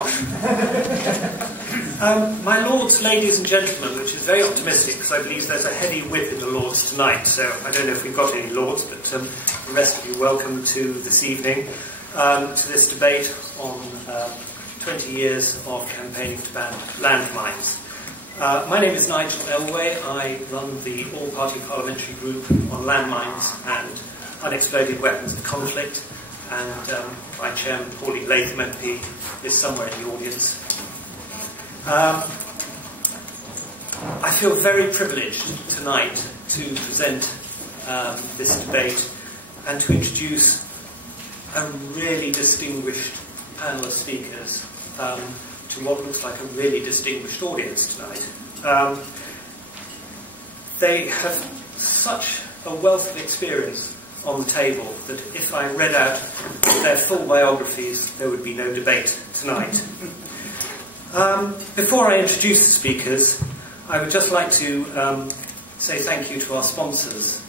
My lords, ladies and gentlemen, which is very optimistic because I believe there's a heavy whip in the lords tonight, so I don't know if we've got any lords, but the rest of you welcome to this evening, to this debate on 20 years of campaigning to ban landmines. My name is Nigel Elway. I run the all-party parliamentary group on landmines and unexploded weapons of conflict, and my chairman, Pauline Latham MP, is somewhere in the audience. I feel very privileged tonight to present this debate and to introduce a really distinguished panel of speakers to what looks like a really distinguished audience tonight. They have such a wealth of experience on the table that if I read out their full biographies, there would be no debate tonight. Before I introduce the speakers, I would just like to say thank you to our sponsors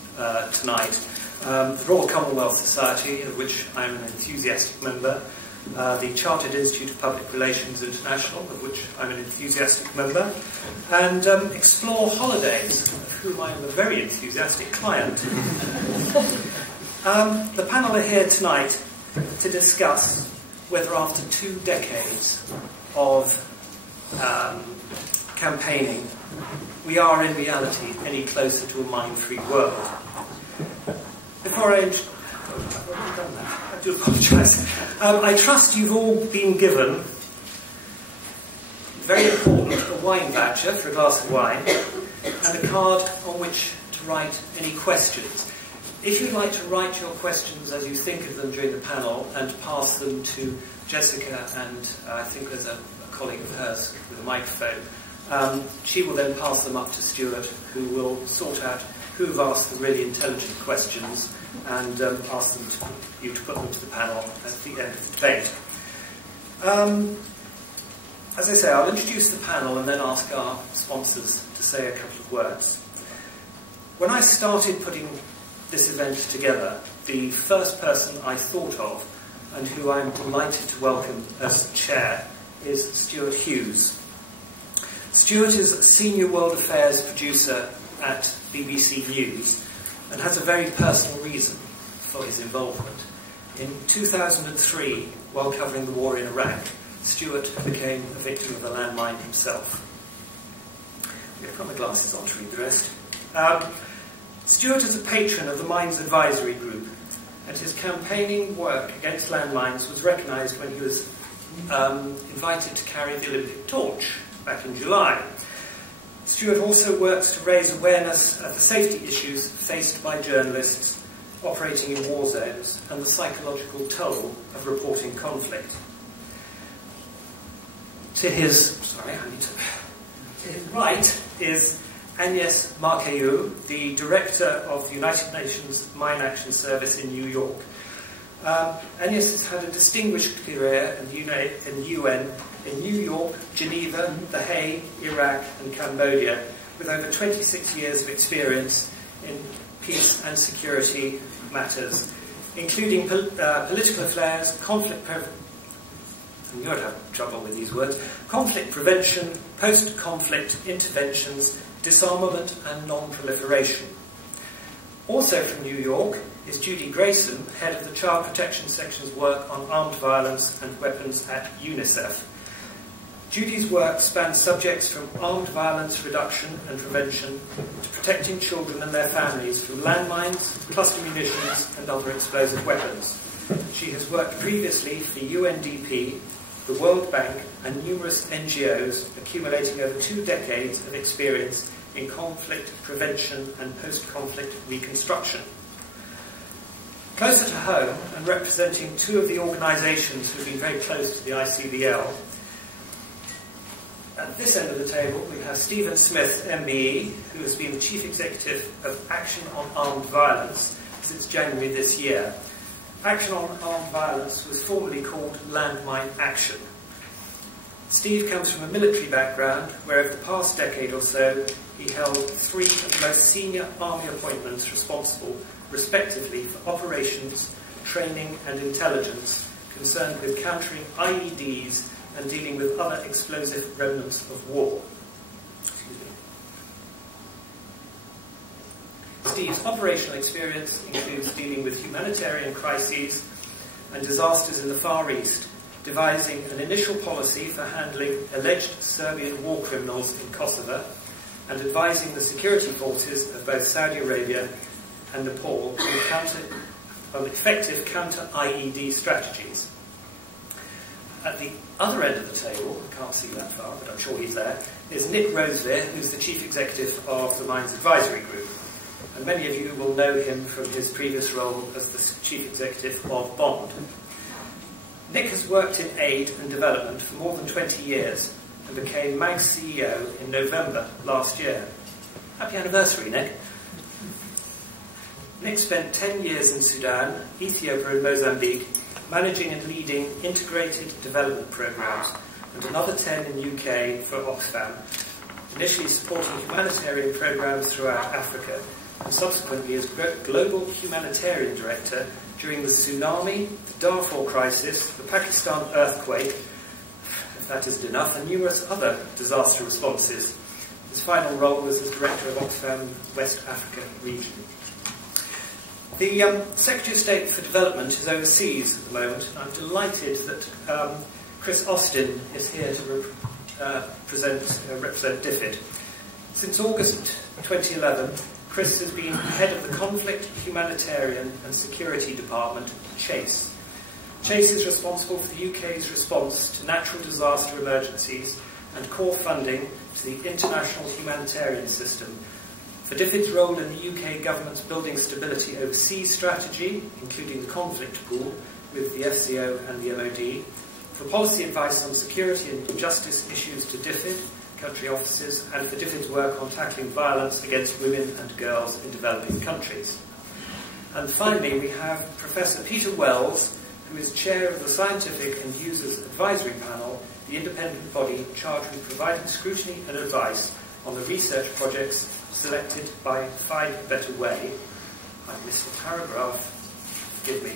tonight. The Royal Commonwealth Society, of which I'm an enthusiastic member, the Chartered Institute of Public Relations International, of which I'm an enthusiastic member, and Explore Holidays, of whom I'm a very enthusiastic client. The panel are here tonight to discuss whether after 2 decades of campaigning we are in reality any closer to a mine-free world. Before I I do apologise. I trust you've all been given, very important, a wine voucher for a glass of wine and a card on which to write any questions. If you'd like to write your questions as you think of them during the panel and pass them to Jessica, and I think there's a colleague of hers with a microphone, she will then pass them up to Stuart, who will sort out who have asked the really intelligent questions and ask you to put them to the panel at the end of the debate. As I say, I'll introduce the panel and then ask our sponsors to say a couple of words. When I started putting this event together, the first person I thought of, and who I'm delighted to welcome as chair, is Stuart Hughes. Stuart is a senior world affairs producer at BBC News and has a very personal reason for his involvement. In 2003, while covering the war in Iraq, Stuart became a victim of a landmine himself. I've got my glasses on to read the rest. Stuart is a patron of the Mines Advisory Group, and his campaigning work against landmines was recognised when he was invited to carry the Olympic torch back in July. Stuart also works to raise awareness of the safety issues faced by journalists operating in war zones and the psychological toll of reporting conflict. To his right is Agnès Marqueau, the Director of the United Nations Mine Action Service in New York. Agnès has had a distinguished career in the UN in New York, Geneva, The Hague, Iraq and Cambodia, with over 26 years of experience in peace and security matters, including political affairs, conflict prevention, post-conflict interventions, disarmament and non-proliferation. Also from New York is Judy Grayson, head of the Child Protection Section's work on armed violence and weapons at UNICEF. Judy's work spans subjects from armed violence reduction and prevention to protecting children and their families from landmines, cluster munitions and other explosive weapons. She has worked previously for UNDP, the World Bank and numerous NGOs, accumulating over 2 decades of experience in conflict prevention and post-conflict reconstruction. Closer to home, and representing 2 of the organisations who have been very close to the ICBL, at this end of the table we have Stephen Smith, MBE, who has been the Chief Executive of Action on Armed Violence since January this year. Action on Armed Violence was formerly called Landmine Action. Steve comes from a military background where over the past decade or so he held 3 of the most senior army appointments responsible respectively for operations, training and intelligence concerned with countering IEDs and dealing with other explosive remnants of war. Steve's operational experience includes dealing with humanitarian crises and disasters in the Far East, devising an initial policy for handling alleged Serbian war criminals in Kosovo, and advising the security forces of both Saudi Arabia and Nepal on effective counter-IED strategies. At the other end of the table, I can't see that far, but I'm sure he's there, is Nick Rosevere, who's the Chief Executive of the Mines Advisory Group. And many of you will know him from his previous role as the Chief Executive of Bond. Nick has worked in aid and development for more than 20 years and became MAG's CEO in November last year. Happy anniversary, Nick. Nick spent 10 years in Sudan, Ethiopia and Mozambique, managing and leading integrated development programs, and another 10 in the UK for Oxfam, initially supporting humanitarian programs throughout Africa, and subsequently as Global Humanitarian Director during the tsunami, the Darfur crisis, the Pakistan earthquake, if that isn't enough, and numerous other disaster responses. His final role was as Director of Oxfam West Africa region. The Secretary of State for Development is overseas at the moment, and I'm delighted that Chris Austin is here to represent DFID. Since August 2011, Chris has been head of the Conflict, Humanitarian and Security Department, CHASE. CHASE is responsible for the UK's response to natural disaster emergencies and core funding to the international humanitarian system. For DFID's role in the UK government's building stability overseas strategy, including the conflict pool with the FCO and the MOD, for policy advice on security and justice issues to DFID, country offices, and for DFID's work on tackling violence against women and girls in developing countries. And finally, we have Professor Peter Wells, who is chair of the Scientific and Users Advisory Panel, the independent body charged with providing scrutiny and advice on the research projects selected by Find a Better Way. I missed a paragraph, forgive me.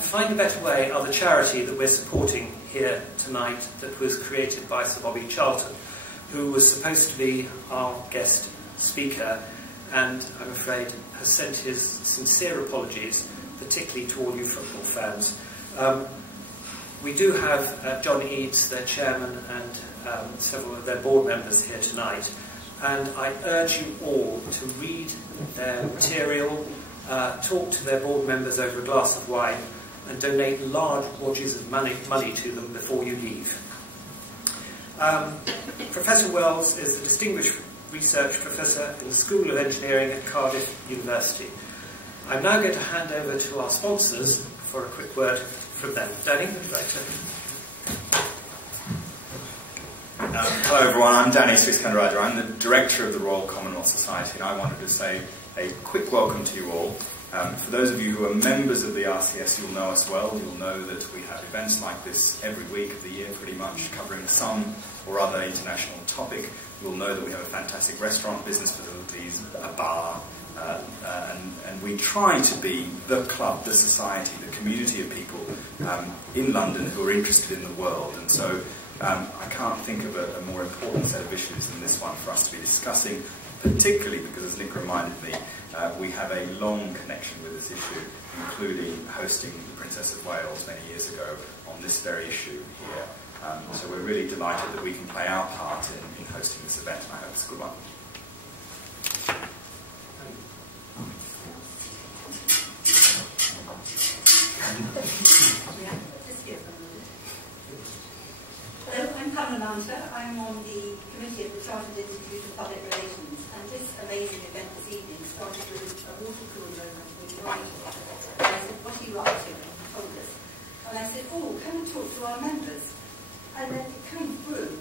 Find a Better Way are the charity that we're supporting here tonight that was created by Sir Bobby Charlton, who was supposed to be our guest speaker, and I'm afraid has sent his sincere apologies, particularly to all you football fans. We do have John Eads, their chairman, and several of their board members here tonight, and I urge you all to read their material, talk to their board members over a glass of wine, and donate large orgies of money to them before you leave. Professor Wells is a distinguished research professor in the School of Engineering at Cardiff University. I'm now going to hand over to our sponsors for a quick word from them. Danny, would you like to? Hello everyone, I'm Danny Sriskandarajah. I'm the Director of the Royal Commonwealth Society, and I wanted to say a quick welcome to you all. For those of you who are members of the RCS, you'll know us well. You'll know that we have events like this every week of the year, pretty much, covering some or other international topic. You'll know that we have a fantastic restaurant, business facilities, a bar, and we try to be the club, the society, the community of people in London who are interested in the world. And so I can't think of a more important set of issues than this one for us to be discussing, particularly because, as Nick reminded me, we have a long connection with this issue, including hosting the Princess of Wales many years ago on this very issue here. So we're really delighted that we can play our part in hosting this event, and I hope it's a good one. Hello, I'm Pamela Mounter. I'm on the committee of the Chartered Institute of Public Relations, and this amazing event this evening started with a water cooler moment with writing. And I said, what are you up to? And he told us. And I said, oh, come and talk to our members. And then it came through.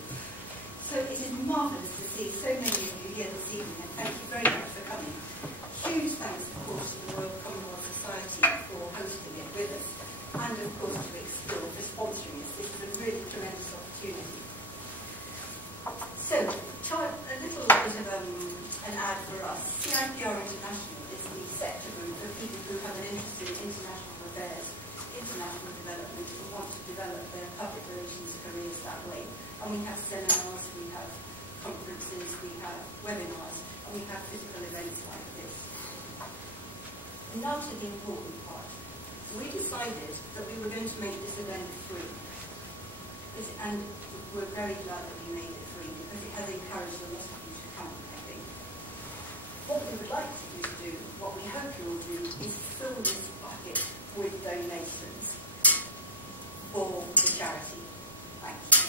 So it is marvellous to see so many of you here this evening, and thank you very much for coming. Huge thanks, of course, to the Royal Commonwealth Society for hosting it with us, and of course to ICBL for sponsoring us. This is a really tremendous opportunity. So, a little bit of an ad for us. CIPR International is the sector group of people who have an interest in international affairs, international development, and want to develop their public relations deploy, and we have seminars, we have conferences, we have webinars, and we have physical events like this. And now to the important part. We decided that we were going to make this event free. And we're very glad that we made it free because it has encouraged a lot of you to come, I think. What we would like you to do, what we hope you'll do, is fill this bucket with donations for the charity. Thank you.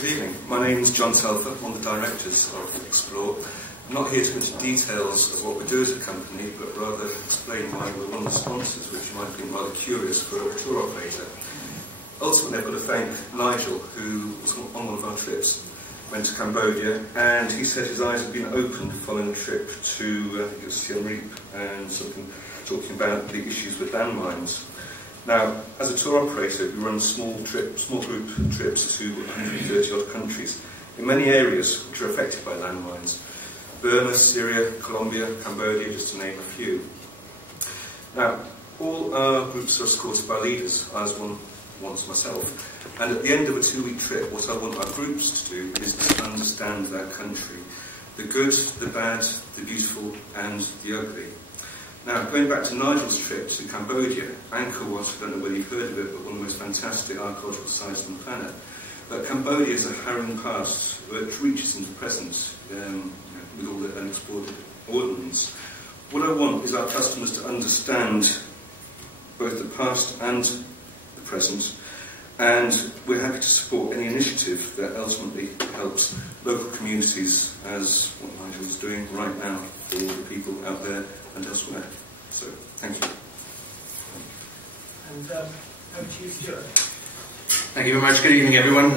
Good evening. My name is John Telfer. I'm one of the directors of Explore. I'm not here to go into details of what we do as a company, but rather explain why we're one of the sponsors, which you might think rather curious for a tour operator. Ultimately, I've got to thank Nigel, who was on one of our trips, went to Cambodia, and he said his eyes had been opened following a trip to, I think it was Siem Reap, and something talking about the issues with landmines. Now, as a tour operator, we run small group trips to 130 odd countries, in many areas which are affected by landmines. Burma, Syria, Colombia, Cambodia, just to name a few. Now, all our groups are escorted by leaders. I was one once myself. And at the end of a 2-week trip, what I want our groups to do is to understand their country. The good, the bad, the beautiful, and the ugly. Now, going back to Nigel's trip to Cambodia, Angkor Wat, I don't know whether you've heard of it, but one of the most fantastic archaeological sites on the planet. But Cambodia is a harrowing past which reaches into the present. With all the unexplored ordnance. What I want is our customers to understand both the past and the present, and we're happy to support any initiative that ultimately helps local communities, as what Nigel is doing right now for all the people out there and elsewhere. So, thank you. And over to you, Stuart. Thank you very much. Good evening, everyone.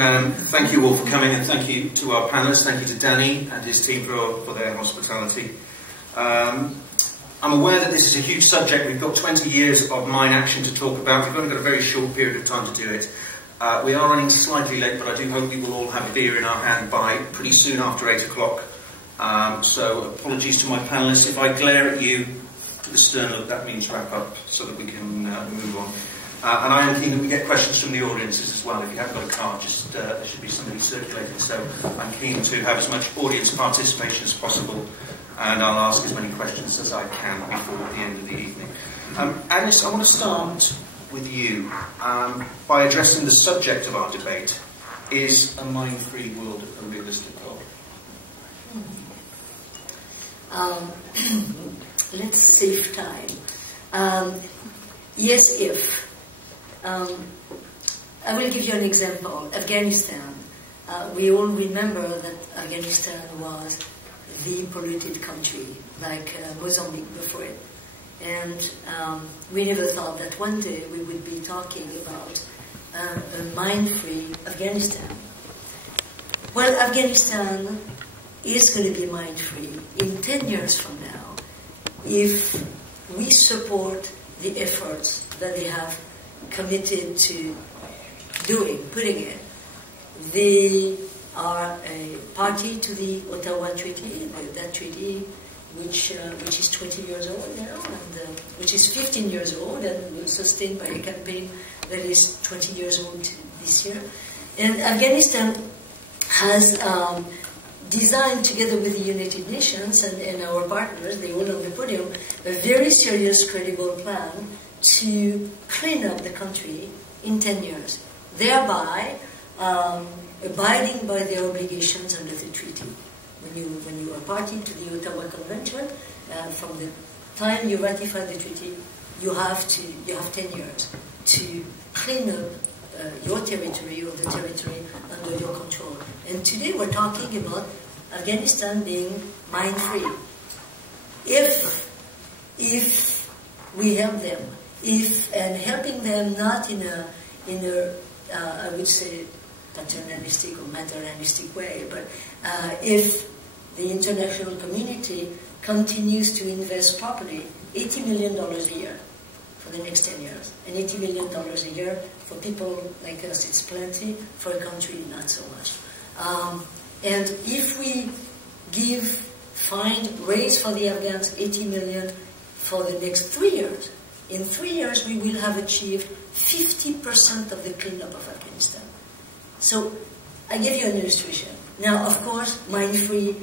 Thank you all for coming, and thank you to our panellists. Thank you to Danny and his team for their hospitality. I'm aware that this is a huge subject. We've got 20 years of mine action to talk about. We've only got a very short period of time to do it. We are running slightly late, but I do hope we will all have a beer in our hand by pretty soon after 8 o'clock. So apologies to my panellists. If I glare at you with a stern look, that means wrap up so that we can move on. And I am keen that we get questions from the audiences as well. If you haven't got a card, just there should be somebody circulating. So I'm keen to have as much audience participation as possible, and I'll ask as many questions as I can before the end of the evening. Agnes, I want to start with you by addressing the subject of our debate. Is a mine-free world a realistic goal? Let's save time. Yes, if. I will give you an example. Afghanistan. We all remember that Afghanistan was the polluted country, like Mozambique before it. And we never thought that one day we would be talking about a mine-free Afghanistan. Well, Afghanistan is going to be mine-free in 10 years from now if we support the efforts that they have committed to putting in. They are a party to the Ottawa Treaty, that treaty which is 20 years old now, and which is 15 years old and sustained by a campaign that is 20 years old this year. And Afghanistan has designed, together with the United Nations and our partners, they all on the podium, a very serious, credible plan to clean up the country in 10 years, thereby abiding by their obligations under the treaty. When you are party to the Ottawa Convention, from the time you ratify the treaty, you have 10 years to clean up your territory or the territory under your control. And today we're talking about Afghanistan being mine-free. If we help them, and helping them not in a I would say paternalistic or maternalistic way, but if the international community continues to invest properly, $80 million a year for the next 10 years, and $80 million a year for people like us, it's plenty. For a country, not so much. And if we raise for the Afghans $80 million for the next 3 years, in 3 years we will have achieved 50% of the cleanup of Afghanistan. So I give you an illustration. Now, of course, mine-free,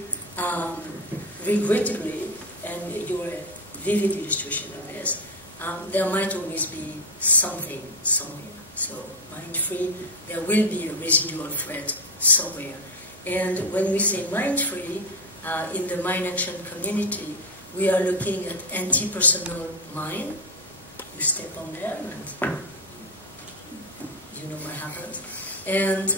regrettably, and you're a vivid illustration of this, there might always be something somewhere. So mine-free, there will be a residual threat somewhere. And when we say mine-free, in the mine action community, we are looking at anti-personnel mine. You step on them and you know what happens. And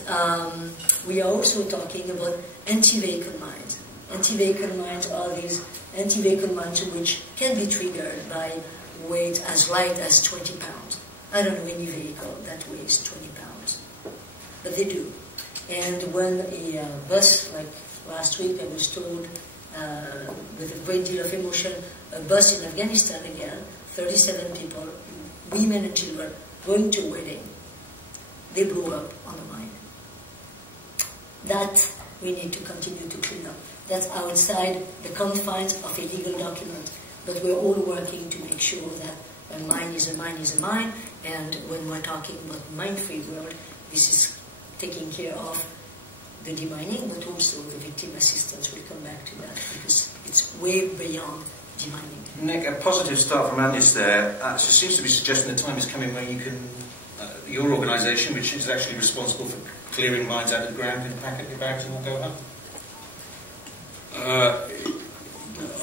we are also talking about anti-vehicle mines. Anti-vehicle mines are these anti-vehicle mines which can be triggered by weight as light as 20 pounds. I don't know any vehicle that weighs 20 pounds, but they do. And when a bus, like last week I was told, with a great deal of emotion, a bus in Afghanistan again, 37 people, women and children, going to a wedding, they blew up on a mine. That we need to continue to clean up. That's outside the confines of a legal document. But we're all working to make sure that a mine is a mine is a mine, and when we're talking about mine-free world, this is taking care of the demining, but also the victim assistance. We'll come back to that, because it's way beyond demining. Nick, a positive start from Anis there. Seems to be suggesting the time is coming when you can, your organisation, which is actually responsible for clearing mines out of the ground, and pack up your bags and we'll go home.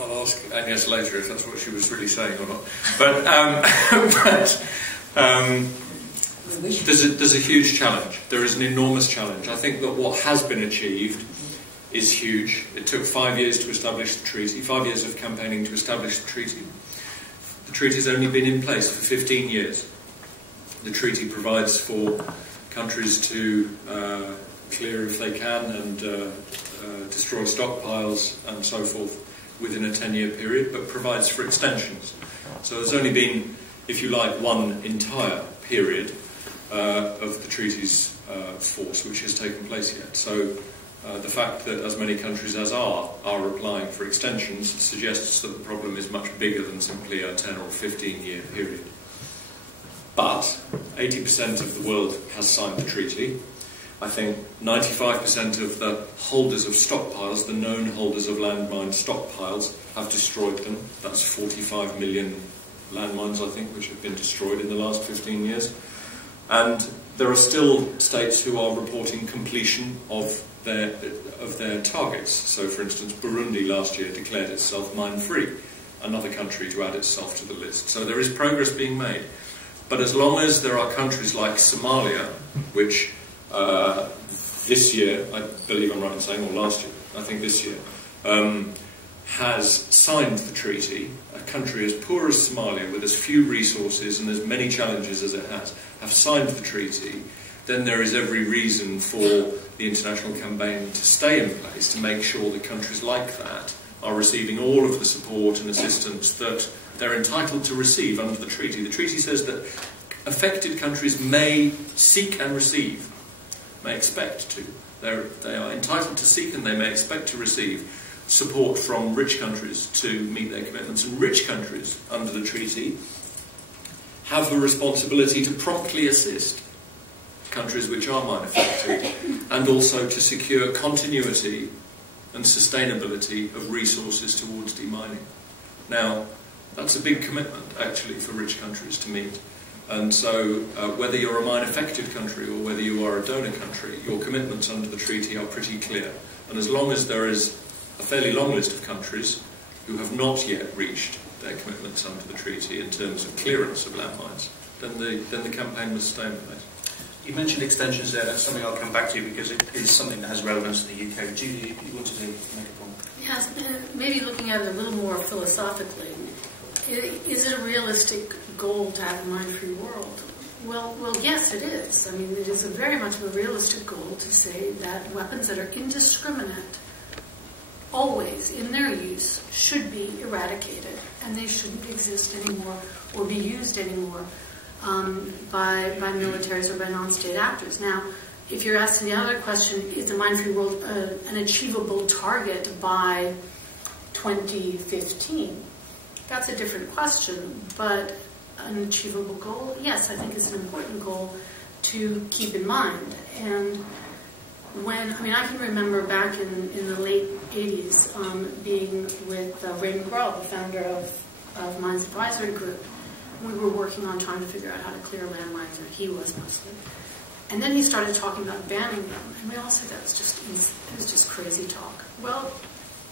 I'll ask Agnes later if that's what she was really saying or not. But, there's a huge challenge. There is an enormous challenge. I think that what has been achieved is huge. It took 5 years to establish the treaty, 5 years of campaigning to establish the treaty. The treaty has only been in place for 15 years. The treaty provides for countries to clear if they can and destroy stockpiles and so forth within a 10-year period, but provides for extensions. So there's only been, if you like, one entire period of the treaty's force which has taken place yet. So the fact that as many countries as are applying for extensions suggests that the problem is much bigger than simply a 10 or 15-year period. But 80% of the world has signed the treaty. I think 95% of the holders of stockpiles, the known holders of landmine stockpiles, have destroyed them. That's 45 million landmines, I think, which have been destroyed in the last 15 years. And there are still states who are reporting completion of their targets. So, for instance, Burundi last year declared itself mine-free, another country to add itself to the list. So there is progress being made. But as long as there are countries like Somalia, which this year, I believe I'm right in saying, or last year, I think this year, has signed the treaty, a country as poor as Somalia, with as few resources and as many challenges as it has, have signed the treaty, then there is every reason for the international campaign to stay in place to make sure that countries like that are receiving all of the support and assistance that they're entitled to receive under the treaty. The treaty says that affected countries may seek and receive, may expect to. They are entitled to seek and they may expect to receive support from rich countries to meet their commitments. And rich countries, under the treaty, have the responsibility to promptly assist countries which are mine affected, and also to secure continuity and sustainability of resources towards demining. Now, that's a big commitment, actually, for rich countries to meet. And so, whether you're a mine-affected country or whether you are a donor country, your commitments under the treaty are pretty clear. And as long as there is a fairly long list of countries who have not yet reached their commitments under the treaty in terms of clearance of landmines, then the campaign must stay in place. You mentioned extensions there. That's something I'll come back to because it is something that has relevance to the UK. Judy, you wanted to make a point? Yes, maybe looking at it a little more philosophically. Is it a realistic goal to have a mine-free world? Well, yes, it is. I mean, it is very much of a realistic goal to say that weapons that are indiscriminate, always in their use, should be eradicated, and they shouldn't exist anymore or be used anymore by militaries or by non-state actors. Now, if you're asking the other question, is the mine-free world an achievable target by 2015? That's a different question, but an achievable goal? Yes, I think it's an important goal to keep in mind. And I can remember back in the late 80s being with Raymond Grohl, the founder of Mines Advisory Group. We were working on trying to figure out how to clear landmines, or he was mostly. And then he started talking about banning them, and we all said it was just crazy talk. Well,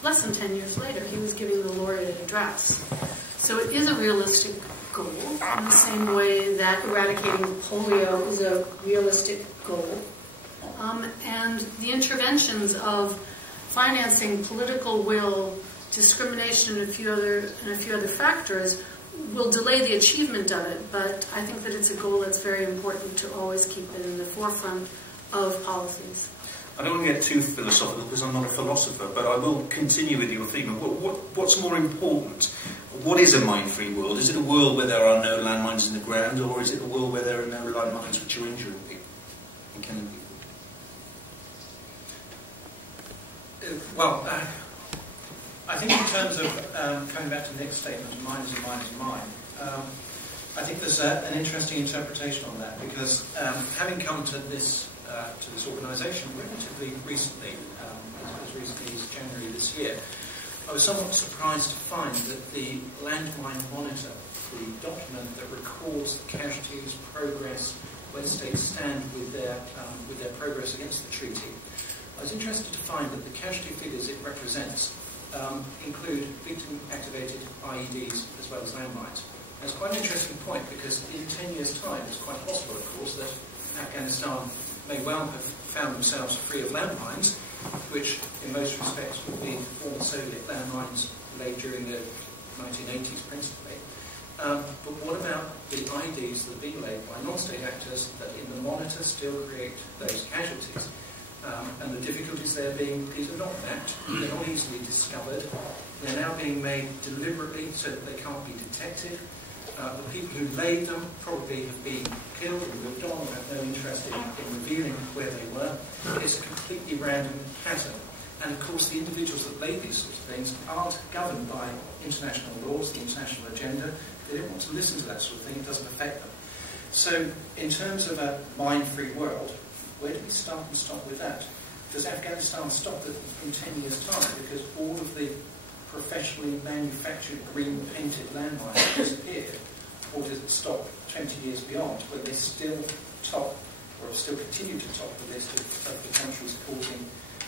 less than 10 years later, he was giving the laureate address. So it is a realistic goal, in the same way that eradicating polio is a realistic goal. And the interventions of financing, political will, discrimination, and a few other factors will delay the achievement of it. But I think that it's a goal that's very important to always keep it in the forefront of policies. I don't want to get too philosophical because I'm not a philosopher, but I will continue with your theme. What's more important? What is a mine-free world? Is it a world where there are no landmines in the ground, or is it a world where there are no landmines which are injuring people and killing people? I think in terms of coming back to Nick's statement, mine is a mine is a mine, I think there's an interesting interpretation on that, because having come to this organisation relatively recently, as recently as January this year, I was somewhat surprised to find that the Landmine Monitor, the document that records the casualties, progress, where states stand with their progress against the treaty, I was interested to find that the casualty figures it represents include victim-activated IEDs as well as landmines. That's quite an interesting point, because in 10 years' time, it's quite possible, of course, that Afghanistan may well have found themselves free of landmines, which in most respects would be former Soviet landmines laid during the 1980s principally. But what about the IEDs that are being laid by non-state actors that in the monitor still create those casualties? And the difficulties there being these are not mapped, they're not easily discovered, they're now being made deliberately so that they can't be detected. The people who laid them probably have been killed and moved on and have no interest in revealing where they were. It's a completely random pattern. And of course the individuals that laid these sorts of things aren't governed by international laws, the international agenda. They don't want to listen to that sort of thing, it doesn't affect them. So in terms of a mine-free world, where do we start and stop with that? Does Afghanistan stop in 10 years' time because all of the professionally manufactured green-painted landmines have disappeared? Or does it stop 20 years beyond, when they still top, or still continue to top the list of the countries causing,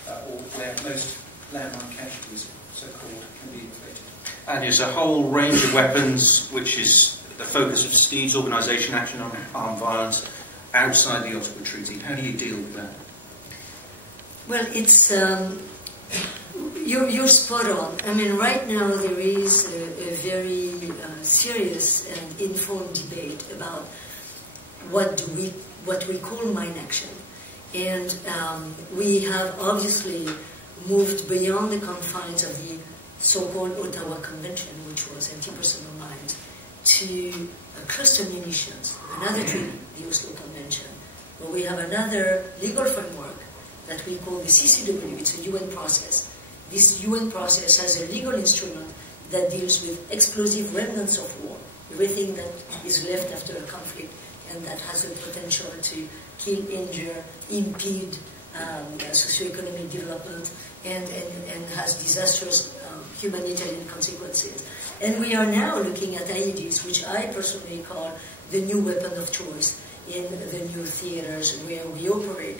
or where most landmine casualties, so-called, can be inflicted? And there's a whole range of weapons, which is the focus of Steve's organisation, Action on Armed Violence, outside the Ottawa Treaty. How do you deal with that? Well, it's you're spot on. I mean, right now there is a very serious and informed debate about what we call mine action, and we have obviously moved beyond the confines of the so-called Ottawa Convention, which was anti-personal mines, to cluster munitions, another treaty, the Oslo Convention, where we have another legal framework that we call the CCW. It's a UN process. This UN process has a legal instrument that deals with explosive remnants of war, everything that is left after a conflict and that has the potential to kill, injure, impede socioeconomic development and has disastrous humanitarian consequences. And we are now looking at IEDs, which I personally call the new weapon of choice in the new theaters where we operate.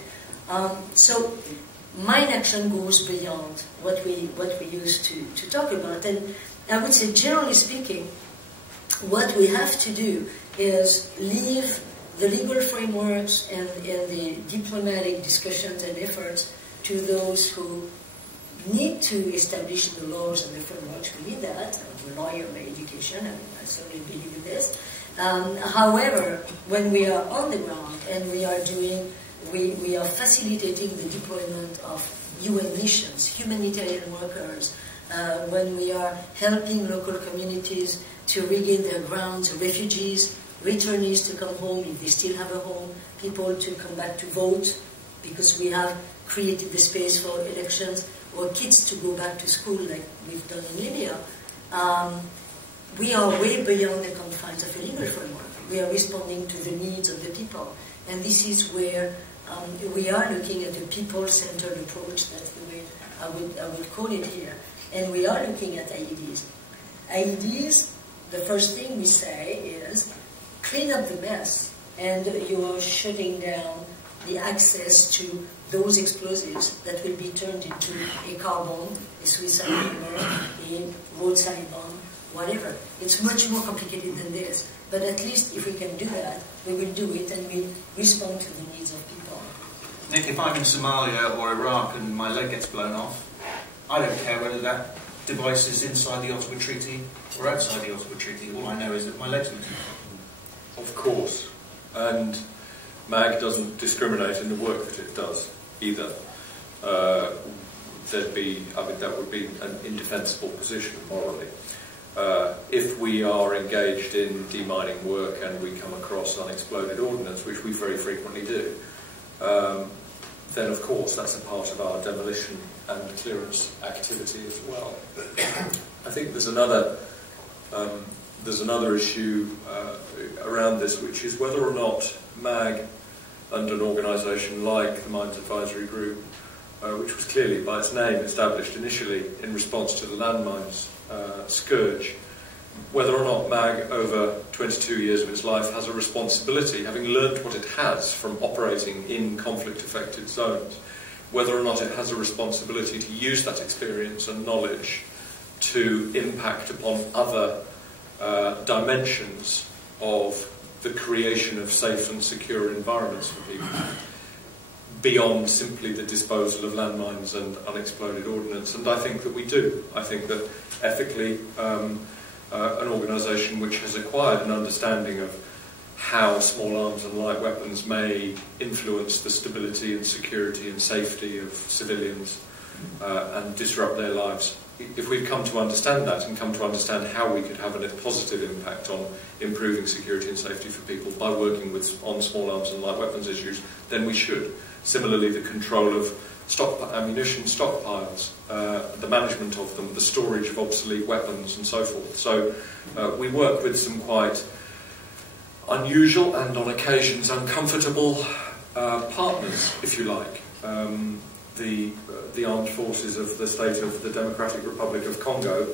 So mine action goes beyond what we used to talk about. And I would say, generally speaking, what we have to do is leave the legal frameworks and the diplomatic discussions and efforts to those who need to establish the laws and the frameworks. We need that. I'm a lawyer by education, and I certainly believe in this. However, when we are on the ground and we are facilitating the deployment of UN missions, humanitarian workers, when we are helping local communities to regain their grounds, refugees, returnees to come home if they still have a home, people to come back to vote because we have created the space for elections, or kids to go back to school like we've done in Libya. we are way beyond the confines of a legal framework. We are responding to the needs of the people. And this is where we are looking at a people-centered approach. That's the way I would call it here. And we are looking at IEDs. IEDs, the first thing we say is clean up the mess. And you are shutting down the access to those explosives that will be turned into a car bomb, a suicide bomber, a roadside bomb, whatever. It's much more complicated than this. But at least if we can do that, we will do it and we'll respond to the needs of people. Nick, if I'm in Somalia or Iraq and my leg gets blown off, I don't care whether that device is inside the Ottawa Treaty or outside the Ottawa Treaty. All I know is that my leg's missing. Of course. And MAG doesn't discriminate in the work that it does either. That would be an indefensible position morally. If we are engaged in demining work and we come across unexploded ordnance, which we very frequently do, then of course that's a part of our demolition and clearance activity as well. I think there's another issue around this, which is whether or not MAG and an organisation like the Mines Advisory Group, which was clearly by its name established initially in response to the landmines scourge, whether or not MAG over 22 years of its life has a responsibility, having learnt what it has from operating in conflict-affected zones, whether or not it has a responsibility to use that experience and knowledge to impact upon other dimensions of the creation of safe and secure environments for people, beyond simply the disposal of landmines and unexploded ordnance. And I think that we do. I think that ethically, an organisation which has acquired an understanding of how small arms and light weapons may influence the stability and security and safety of civilians and disrupt their lives, if we've come to understand that and come to understand how we could have a positive impact on improving security and safety for people by working on small arms and light weapons issues, then we should. Similarly, the control of ammunition stockpiles, the management of them, the storage of obsolete weapons and so forth. So we work with some quite unusual and on occasions uncomfortable partners, if you like. The armed forces of the state of the Democratic Republic of Congo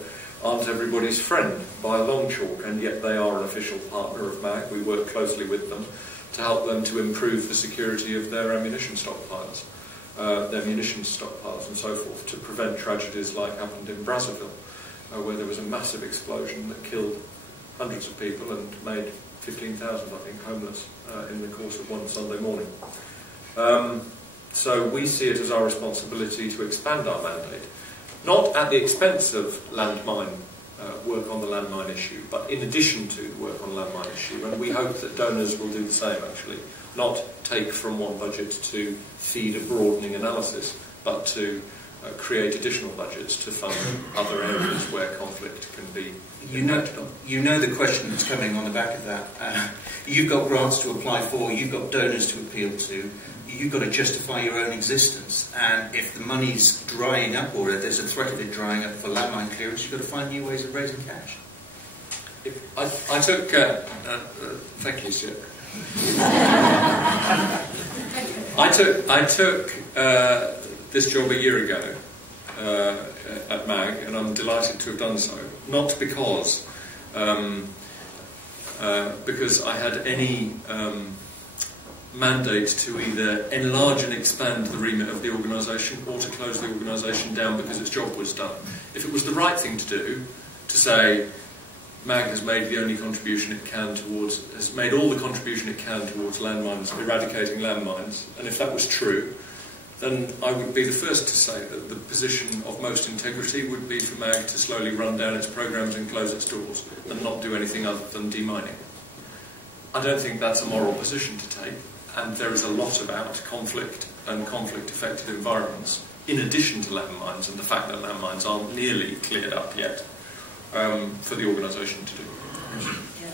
aren't everybody's friend by a long chalk, and yet they are an official partner of MAG. We work closely with them to help them to improve the security of their ammunition stockpiles, and so forth, to prevent tragedies like happened in Brazzaville, where there was a massive explosion that killed hundreds of people and made 15,000, I think, homeless in the course of one Sunday morning. So we see it as our responsibility to expand our mandate, not at the expense of landmine work on the landmine issue, but in addition to the work on the landmine issue. And we hope that donors will do the same, actually, not take from one budget to feed a broadening analysis, but to create additional budgets to fund other areas where conflict can be impacted on. You know the question that's coming on the back of that. You've got grants to apply for, you've got donors to appeal to, you've got to justify your own existence, and if the money's drying up or if there's a threat of it drying up for landmine clearance, you've got to find new ways of raising cash. I took... thank you, Stuart. I took this job a year ago at MAG, and I'm delighted to have done so. Not because I had any mandate to either enlarge and expand the remit of the organisation or to close the organisation down because its job was done. If it was the right thing to do, to say MAG has made the only contribution it can towards, has made all the contribution it can towards landmines, eradicating landmines, and if that was true, then I would be the first to say that the position of most integrity would be for MAG to slowly run down its programmes and close its doors and not do anything other than demining. I don't think that's a moral position to take, and there is a lot about conflict and conflict-affected environments, in addition to landmines and the fact that landmines aren't nearly cleared up yet, for the organisation to do. Yeah,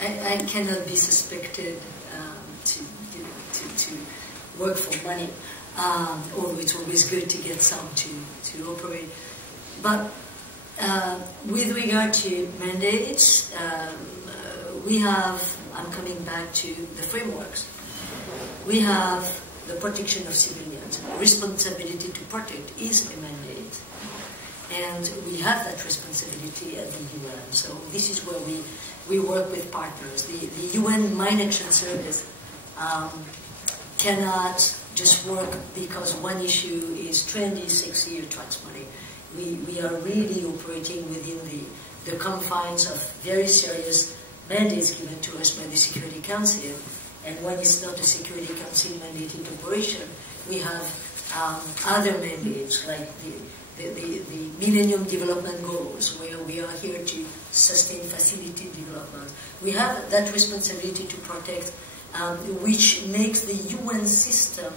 I cannot be suspected to work for money, although it's always good to get some to operate. But With regard to mandates, we have, I'm coming back to the frameworks. We have the protection of civilians. Responsibility to protect is a mandate. And we have that responsibility at the UN. So this is where we work with partners. The UN Mine Action Service cannot just work because one issue is trendy, sexy, attracts money. We are really operating within the confines of very serious mandates given to us by the Security Council. And when it's not a Security Council mandated operation, we have other mandates like the Millennium Development Goals, where we are here to sustain facility development. We have that responsibility to protect, which makes the UN system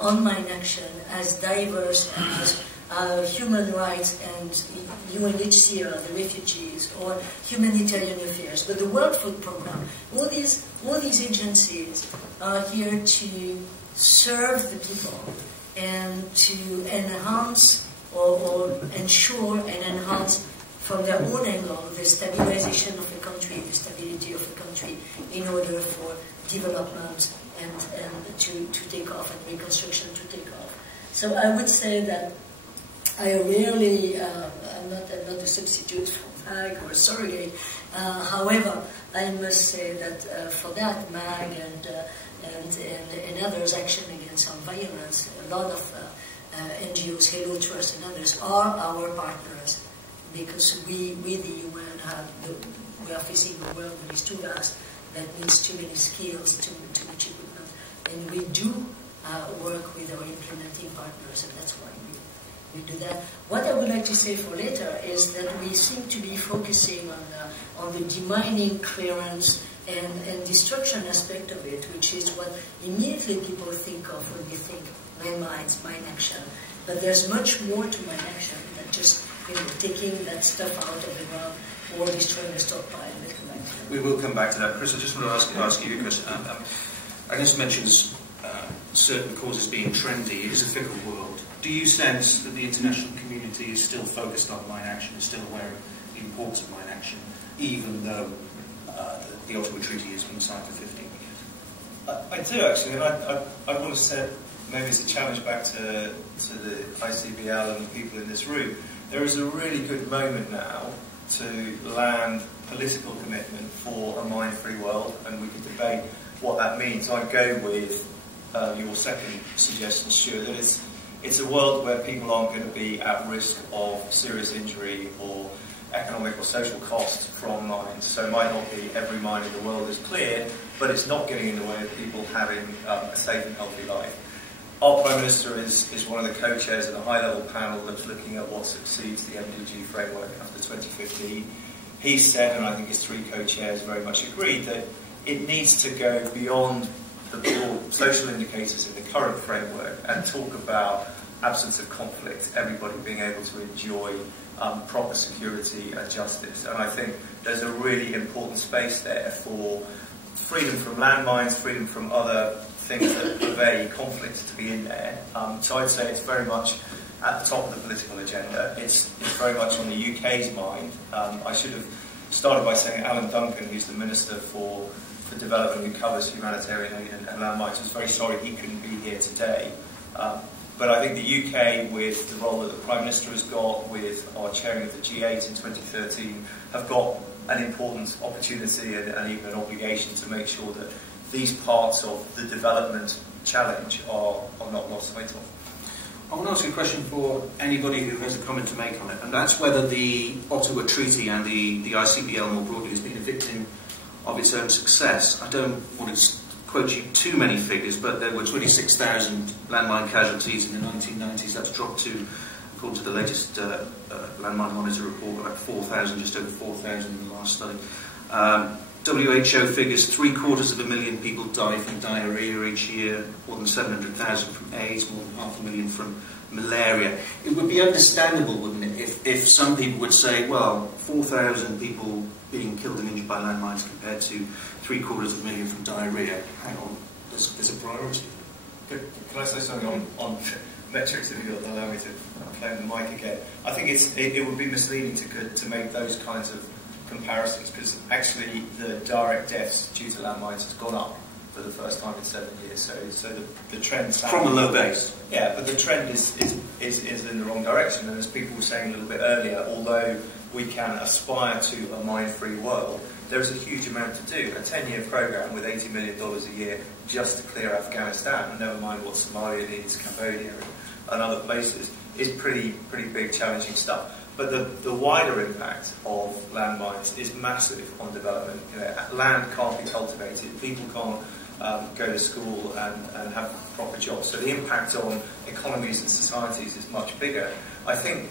on mine action as diverse as human rights and UNHCR, the refugees, or humanitarian affairs. But the World Food Programme, all these agencies are here to serve the people and to enhance or ensure and enhance from their own angle the stabilization of a country, the stability of a country, in order for development and to take off and reconstruction to take off. So I would say that I really, I'm not a substitute for MAG or surrogate. However, I must say that for that, MAG and others, Action Against Armed Violence, a lot of NGOs, Hello Trust and others, are our partners, because we the UN, we are facing a world that is too vast, that needs too many skills, too much equipment, and we do work with our implementing partners, and that's why we do that. What I would like to say for later is that we seem to be focusing on the demining, clearance, and destruction aspect of it, which is what immediately people think of when they think landmines, mine action. But there's much more to mine action than just taking that stuff out of the ground or destroying a stockpile. We will come back to that. Chris, I just want to ask you, because Agnes mentions certain causes being trendy. It is a fickle world. Do you sense that the international community is still focused on mine action, is still aware of the importance of mine action, even though the Ottawa Treaty has been signed for 15 years? I do, actually, and I want to say, maybe it's a challenge back to the ICBL and the people in this room. There is a really good moment now to land political commitment for a mine-free world, and we could debate what that means. I go with your second suggestion, Stuart, that it's a world where people aren't going to be at risk of serious injury or economic or social cost from mines. So it might not be every mine in the world is clear, but it's not getting in the way of people having a safe and healthy life. Our Prime Minister is one of the co-chairs of a high-level panel that's looking at what succeeds the MDG framework after 2015. He said, and I think his three co-chairs very much agreed, that it needs to go beyond the broad social indicators in the current framework and talk about absence of conflict, everybody being able to enjoy proper security and justice. And I think there's a really important space there for freedom from landmines, freedom from other things that purvey conflict to be in there. So I'd say it's very much at the top of the political agenda. It's very much on the UK's mind. I should have started by saying Alan Duncan, who's the Minister for Development, who covers humanitarian aid and landmines, was very sorry he couldn't be here today. But I think the UK, with the role that the Prime Minister has got, with our chairing of the G8 in 2013, have got an important opportunity and even an obligation to make sure that these parts of the development challenge are not lost sight of. I want to ask you a question for anybody who has a comment to make on it, and that's whether the Ottawa Treaty and the ICBL more broadly has been a victim of its own success. I don't want to quote you too many figures, but there were 26,000 landmine casualties in the 1990s. That's dropped to, according to the latest Landmine Monitor report, about 4,000, just over 4,000 in the last study. WHO figures 750,000 people die from diarrhea each year, more than 700,000 from AIDS, more than 500,000 from malaria. It would be understandable, wouldn't it, if some people would say, well, 4,000 people being killed and injured by landmines compared to 750,000 from diarrhea. Hang on, there's a priority. Can I say something on metrics, if you'll allow me to claim the mic again? I think it would be misleading to make those kinds of comparisons, because actually the direct deaths due to landmines has gone up for the first time in 7 years. So the trend from a low base. Yeah, but the trend is in the wrong direction. And as people were saying a little bit earlier, although we can aspire to a mine-free world, there is a huge amount to do. A 10-year program with $80 million a year just to clear Afghanistan, and never mind what Somalia needs, Cambodia, and other places, is pretty big, challenging stuff. But the wider impact of landmines is massive on development. You know, land can't be cultivated, people can't go to school and have proper jobs. So the impact on economies and societies is much bigger. I think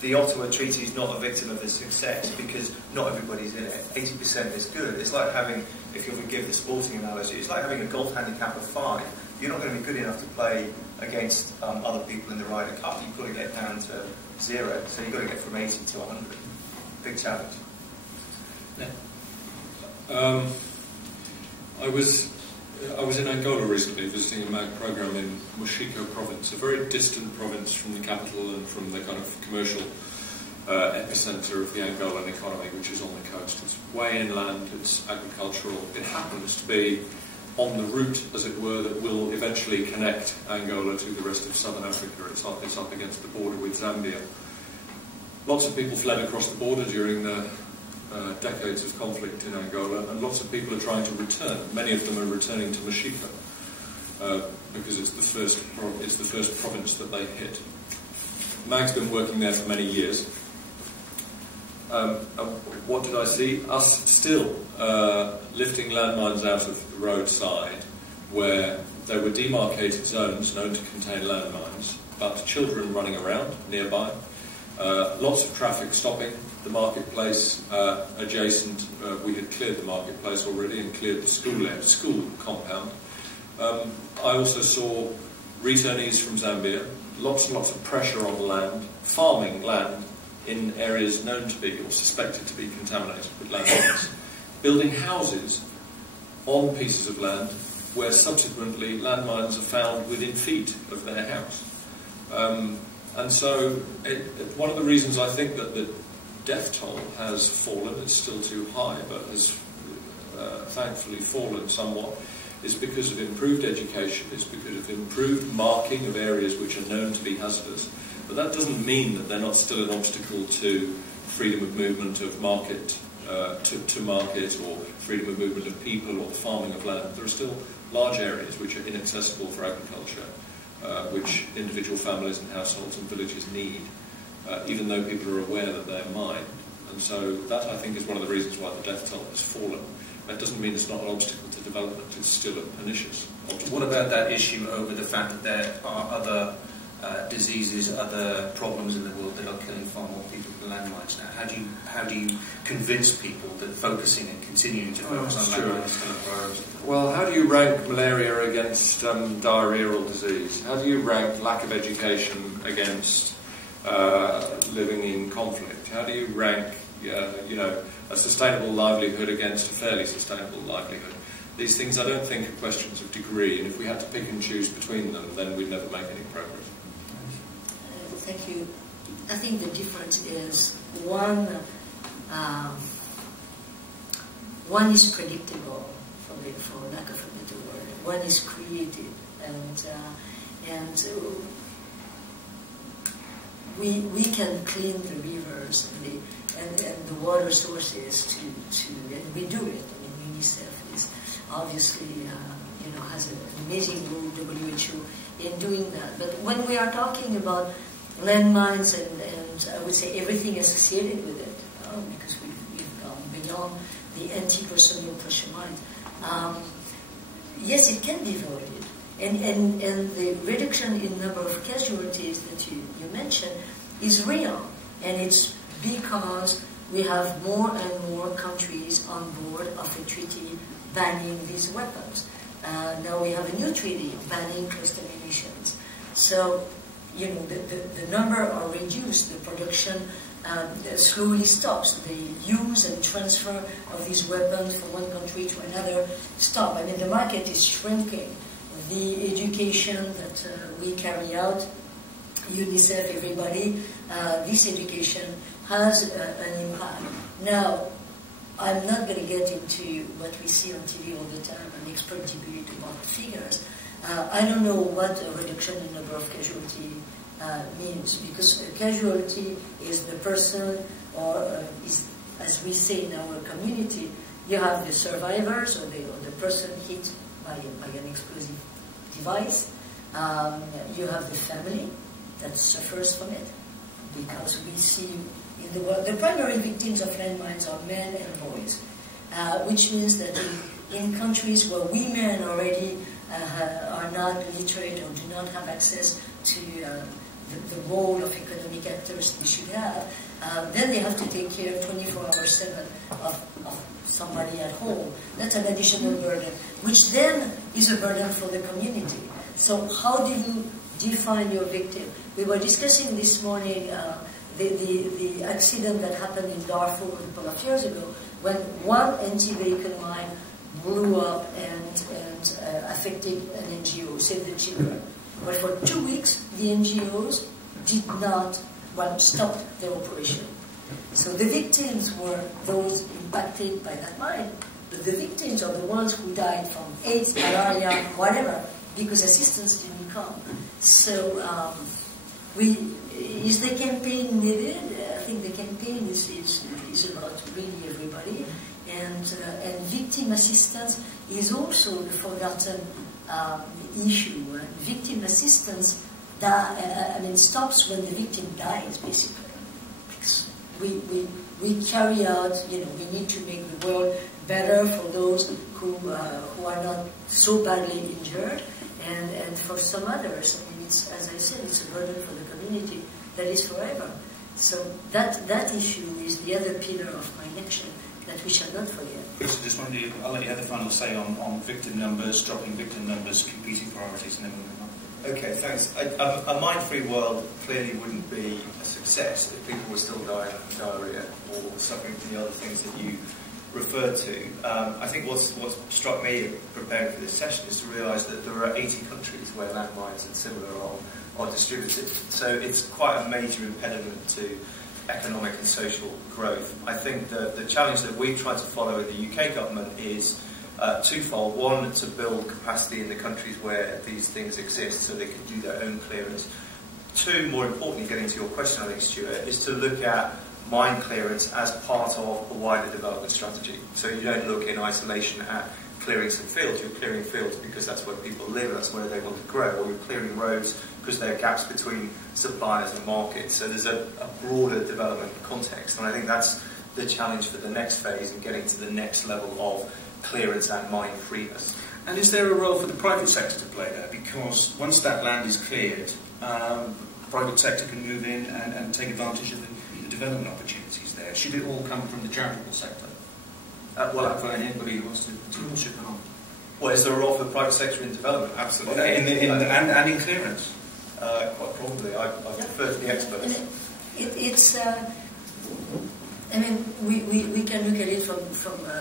the Ottawa Treaty is not a victim of the success because not everybody's in it. 80% is good. It's like having, if you would give the sporting analogy, it's like having a golf handicap of 5. You're not going to be good enough to play against other people in the Ryder Cup. You've got to get down to 0. So you've got to get from 80 to 100. Big challenge. Yeah. I was in Angola recently visiting a MAG program in Mochico province, a very distant province from the capital and from the kind of commercial epicenter of the Angolan economy, which is on the coast. It's way inland, it's agricultural. It happens to be on the route, as it were, that will eventually connect Angola to the rest of southern Africa. It's up against the border with Zambia. Lots of people fled across the border during the decades of conflict in Angola, and lots of people are trying to return. Many of them are returning to Mochico because it's the first province that they hit. MAG's been working there for many years. What did I see? Us still lifting landmines out of the roadside where there were demarcated zones known to contain landmines, but children running around nearby, lots of traffic stopping. The marketplace adjacent, we had cleared the marketplace already and cleared the school compound. I also saw returnees from Zambia, lots and lots of pressure on land, farming land in areas known to be or suspected to be contaminated with landmines, building houses on pieces of land where subsequently landmines are found within feet of their house. And so one of the reasons I think that the death toll has fallen, it's still too high, but has thankfully fallen somewhat, is because of improved education, is because of improved marking of areas which are known to be hazardous. But that doesn't mean that they're not still an obstacle to freedom of movement of market, to market, or freedom of movement of people, or the farming of land. There are still large areas which are inaccessible for agriculture, which individual families and households and villages need. Even though people are aware that they're mined. And so that, I think, is one of the reasons why the death toll has fallen. That doesn't mean it's not an obstacle to development, it's still a pernicious obstacle. What about that issue over the fact that there are other diseases, other problems in the world that are killing far more people than landmines now? How do you convince people that focusing and continuing to focus on landmines is still a priority? Well, how do you rank malaria against diarrheal disease? How do you rank lack of education against living in conflict? How do you rank, a sustainable livelihood against a fairly sustainable livelihood? These things, I don't think, are questions of degree, and if we had to pick and choose between them, then we'd never make any progress. Thank you. I think the difference is one is predictable, for lack of a better word. One is created, and we can clean the rivers and the water sources and we do it. I mean, UNICEF is obviously has an amazing role, WHO, in doing that. But when we are talking about landmines and I would say everything associated with it, because we've gone beyond the anti-personnel pressure mines, yes, it can be avoided. And the reduction in number of casualties that you mentioned is real. And it's because we have more and more countries on board of a treaty banning these weapons. Now we have a new treaty banning cluster munitions. So, the number are reduced, the production slowly stops. The use and transfer of these weapons from one country to another stop. I mean, the market is shrinking. the education that we carry out, UNICEF, everybody, this education has an impact. Now, I'm not going to get into what we see on TV all the time, an expert debate about figures. I don't know what a reduction in number of casualty means, because a casualty is the person, or is, as we say in our community, you have the survivors, or the person hit by an explosive device. You have the family that suffers from it, because we see in the world, the primary victims of landmines are men and boys, which means that in countries where women already are not literate or do not have access to the role of economic actors they should have, then they have to take care 24/7 of somebody at home. That's an additional burden, which then is a burden for the community. So how do you define your victim? We were discussing this morning the accident that happened in Darfur a couple of years ago, when one anti-vehicle mine blew up and affected an NGO, Save the Children. But for 2 weeks, the NGOs did not, stopped their operation. So the victims were those impacted by that mine, but the victims are the ones who died from AIDS, malaria, whatever, because assistance didn't come. So is the campaign needed? I think the campaign is about really everybody, and victim assistance is also the forgotten issue. Victim assistance stops when the victim dies, basically. Because we carry out, we need to make the world better for those who are not so badly injured, and for some others, it's, as I said, it's a burden for the community that is forever. So that issue is the other pillar of my action that we shall not forget. Chris, I just wanted you, I'll let you have the final say on victim numbers, dropping victim numbers, competing priorities, and then we'll move on. Okay, thanks. A mine-free world clearly wouldn't be a success if people were still dying of diarrhea or suffering from the other things that you referred to. I think what's struck me preparing for this session is to realise that there are 80 countries where landmines and similar are distributed. So it's quite a major impediment to economic and social growth. I think that the challenge that we try to follow in the UK government is twofold. One, to build capacity in the countries where these things exist so they can do their own clearance. Two, more importantly, getting to your question, I think, Stuart, is to look at mine clearance as part of a wider development strategy. So you don't look in isolation at clearing some fields. You're clearing fields because that's where people live, that's where they want to grow, or you're clearing roads because there are gaps between suppliers and markets. So there's a broader development context, and I think that's the challenge for the next phase in getting to the next level of clearance and mine freeness. And is there a role for the private sector to play there? Because once that land is cleared, the private sector can move in and take advantage of the development opportunities there. Should it all come from the charitable sector? For anybody who wants to chip on. Well, is there a role for the private sector in development? Absolutely. And in clearance? Quite probably. I defer to the experts. We can look at it from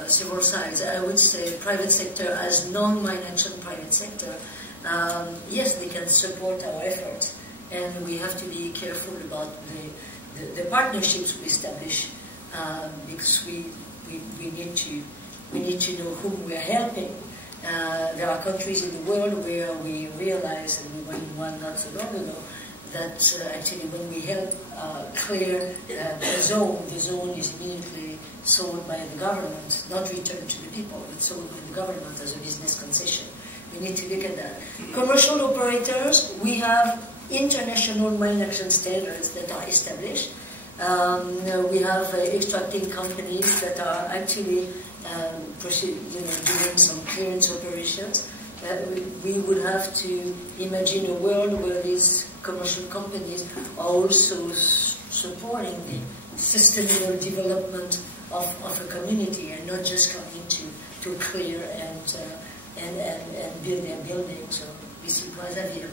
several sides. I would say private sector as non-mine action private sector, yes, they can support our efforts, and we have to be careful about the partnerships we establish, because we need to know whom we are helping. There are countries in the world where we realize, and we were in one not so long ago, that actually when we help clear the zone is immediately sold by the government, not returned to the people, but sold by the government as a business concession. We need to look at that. Commercial operators, we have international mine action standards that are established. We have extracting companies that are actually doing some clearance operations. We would have to imagine a world where these commercial companies are also supporting the sustainable development of a community, and not just coming to clear and build their buildings. So we see Brazzaville.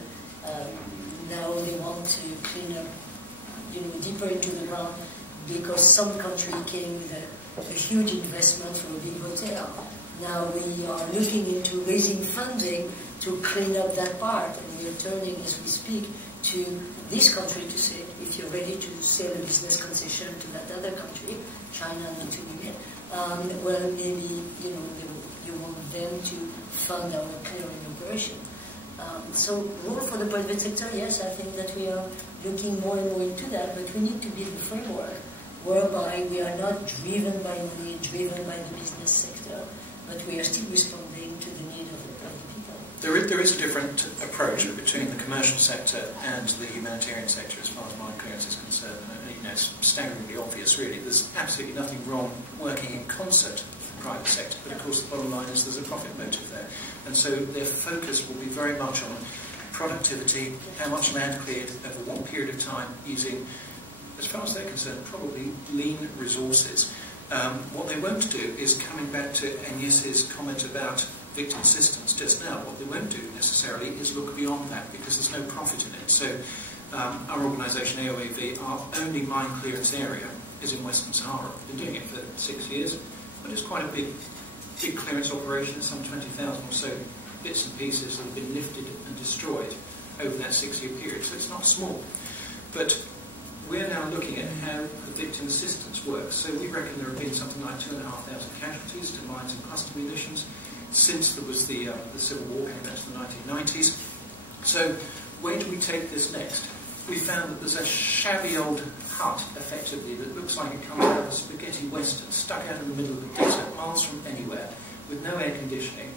Now they want to clean up, deeper into the ground, because some country came with a huge investment for a big hotel. Now we are looking into raising funding to clean up that part, and we are turning, as we speak, to this country to say, if you're ready to sell a business concession to that other country, China not to name it, well, maybe you want them to fund our clearing operation. So role for the private sector, yes, I think that we are looking more and more into that, but we need to build a framework whereby we are not driven by money, driven by the business sector, but we are still responding to the need of the private people. There is a different approach between the commercial sector and the humanitarian sector as far as mine clearance is concerned. It's staggeringly obvious, really. There's absolutely nothing wrong working in concert with the private sector, but of course the bottom line is there's a profit motive there. And so their focus will be very much on productivity, how much land cleared over what period of time, using, as far as they're concerned, probably lean resources. What they won't do is, coming back to Agnes's comment about victim assistance just now, what they won't do necessarily is look beyond that, because there's no profit in it. So our organisation, AOAV, our only mine clearance area is in Western Sahara. We've been doing it for 6 years, but it's quite a big clearance operation. There's some 20,000 or so bits and pieces that have been lifted and destroyed over that 6-year period, so it's not small. But we're now looking at how the victim assistance works. So we reckon there have been something like 2,500 casualties to mines and cluster munitions since there was the Civil War, going back to the 1990s. So where do we take this next? We found that there's a shabby old hut, effectively, that looks like it comes out of a spaghetti western, stuck out in the middle of the desert, miles from anywhere, with no air conditioning,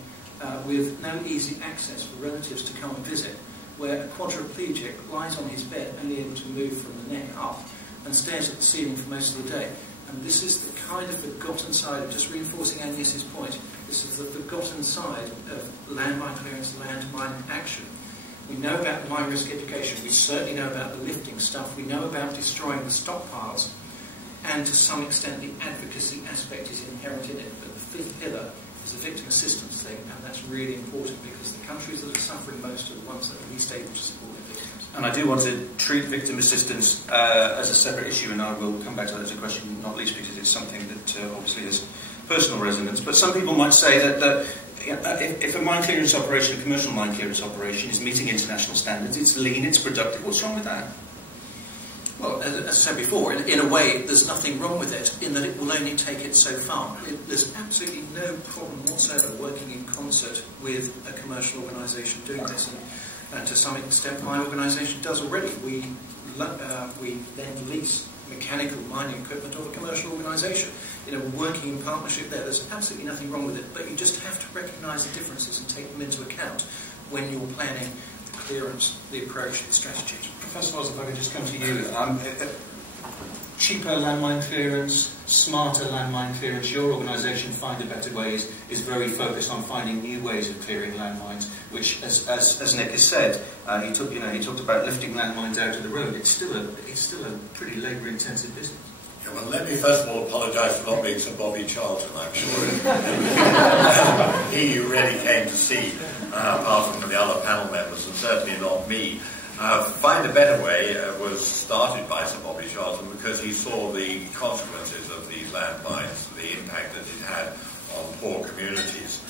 with no easy access for relatives to come and visit, where a quadriplegic lies on his bed, only able to move from the neck up, and stares at the ceiling for most of the day. And this is the kind of forgotten side of, just reinforcing Agnes's point, this is the forgotten side of landmine clearance, landmine action. We know about the mine risk education, we certainly know about the lifting stuff, we know about destroying the stockpiles, and to some extent the advocacy aspect is inherent in it. But the fifth pillar is the victim assistance thing, and that's really important, because the countries that are suffering most are the ones that are least able to support their victims. And I do want to treat victim assistance as a separate issue, and I will come back to that as a question, not least because it's something that obviously has personal resonance. But some people might say that if a mine clearance operation, a commercial mine clearance operation, is meeting international standards, it's lean, it's productive, what's wrong with that? Well, as I said before, in a way, there's nothing wrong with it, in that it will only take it so far. There's absolutely no problem whatsoever working in concert with a commercial organisation doing this, and to some extent my organisation does already. We then lease mechanical mining equipment of a commercial organisation. We're working in partnership there. There's absolutely nothing wrong with it, but you just have to recognise the differences and take them into account when you're planning the clearance, the approach, the strategies. Professor Oz, if I could just come to you. Cheaper landmine clearance, smarter landmine clearance. Your organisation, Find a Better Ways, is very focused on finding new ways of clearing landmines, which, as Nick has said, he talked about lifting landmines out of the road. It's still a pretty labour-intensive business. Yeah, well, let me first of all apologise for not being Sir Bobby Charlton. I'm sure he you really came to see, apart from the other panel members, and certainly not me. Find a Better Way was started by Sir Bobby Charlton because he saw the consequences of these landmines, the impact that it had on poor communities.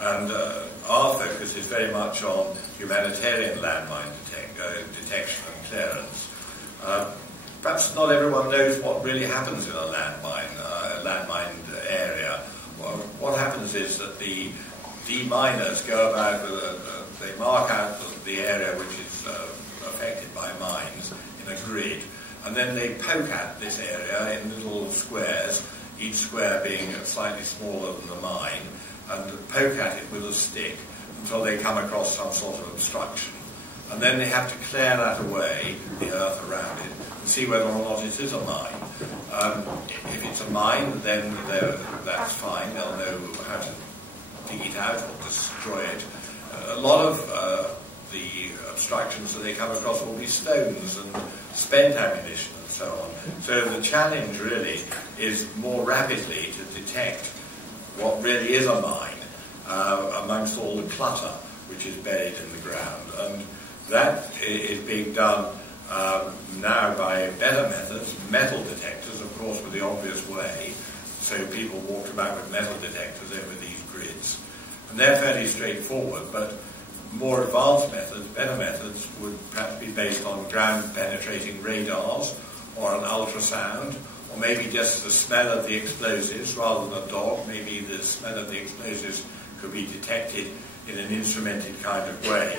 And our focus is very much on humanitarian landmine detection and clearance. Perhaps not everyone knows what really happens in a landmine area. Well, what happens is that the deminers go about, they mark out the area which is affected by mines in a grid, and then they poke at this area in little squares, each square being slightly smaller than the mine, and poke at it with a stick until they come across some sort of obstruction. And then they have to clear that away, the earth around it, and see whether or not it is a mine. If it's a mine, then that's fine. They'll know how to dig it out or destroy it. A lot of the obstructions that they come across will be stones and spent ammunition and so on. So the challenge really is more rapidly to detect what really is a mine amongst all the clutter which is buried in the ground. And that is being done now by better methods, metal detectors, of course, with the obvious way, so people walked about with metal detectors over these grids. And they're fairly straightforward, but more advanced methods, better methods, would perhaps be based on ground-penetrating radars or an ultrasound, or maybe just the smell of the explosives rather than a dog. Maybe the smell of the explosives could be detected in an instrumented kind of way.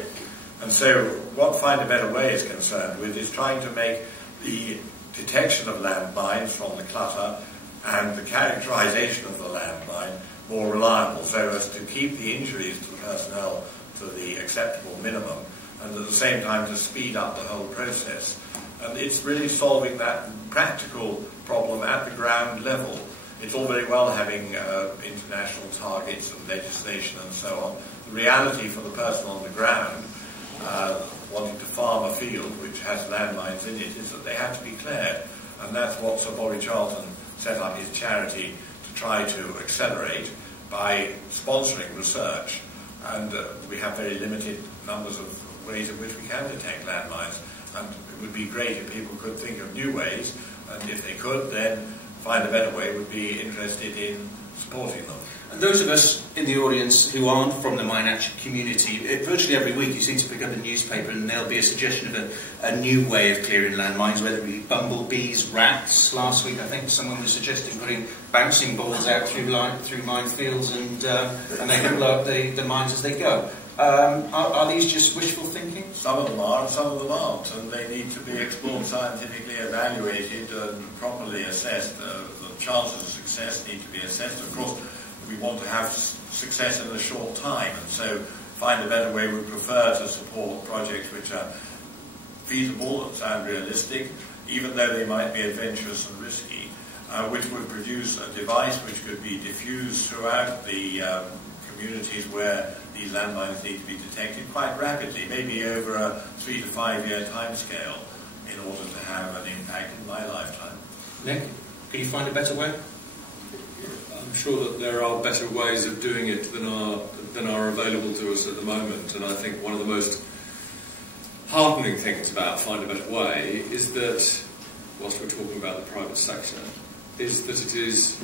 And so what Find a Better Way is concerned with is trying to make the detection of landmines from the clutter and the characterization of the landmine more reliable, so as to keep the injuries to the personnel to the acceptable minimum, and at the same time to speed up the whole process. And it's really solving that practical problem at the ground level. It's all very well having international targets and legislation and so on. The reality for the person on the ground wanting to farm a field which has landmines in it is that they have to be cleared. And that's what Sir Bobby Charlton set up his charity to try to accelerate by sponsoring research. And we have very limited numbers of ways in which we can detect landmines. And it would be great if people could think of new ways, and if they could, then Find a Better Way would be interested in supporting them. And those of us in the audience who aren't from the mine action community, virtually every week you seem to pick up a newspaper and there'll be a suggestion of a new way of clearing landmines, whether it be bumblebees, rats. Last week I think someone was suggesting putting bouncing balls out through minefields and they can blow up the mines as they go. Are these just wishful thinking? Some of them are and some of them aren't, and they need to be explored, scientifically evaluated and properly assessed. The chances of success need to be assessed. Of course, we want to have success in a short time, and so Find a Better Way would prefer to support projects which are feasible and sound realistic, even though they might be adventurous and risky, which would produce a device which could be diffused throughout the communities where these landmines need to be detected quite rapidly, maybe over a 3 to 5 year timescale, in order to have an impact in my lifetime. Nick, can you find a better way? I'm sure that there are better ways of doing it than are available to us at the moment, and I think one of the most heartening things about Find a Better Way is that, whilst we're talking about the private sector, is that it is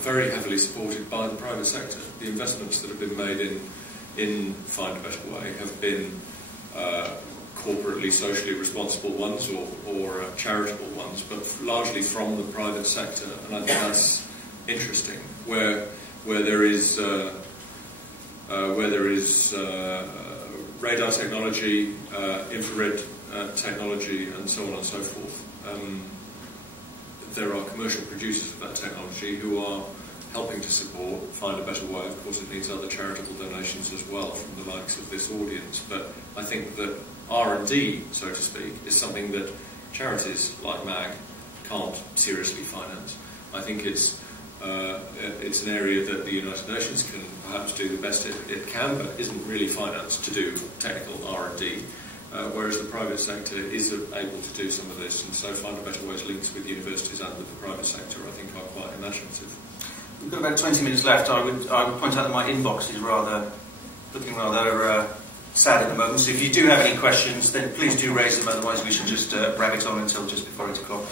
very heavily supported by the private sector. The investments that have been made in Find a Better Way have been corporately, socially responsible ones or charitable ones, but largely from the private sector, and I think that's interesting. Where there is radar technology, infrared technology, and so on and so forth. There are commercial producers of that technology who are helping to support Find a Better Way. Of course, it needs other charitable donations as well from the likes of this audience. But I think that R&D, so to speak, is something that charities like MAG can't seriously finance. I think it's an area that the United Nations can perhaps do the best it can, but isn't really financed to do technical R&D. Whereas the private sector is able to do some of this, and so Find a Better Way's links with universities and with the private sector, I think, are quite imaginative. We've got about 20 minutes left. I would point out that my inbox is looking rather sad at the moment. So if you do have any questions, then please do raise them. Otherwise, we should just rabbit on until just before 8 o'clock.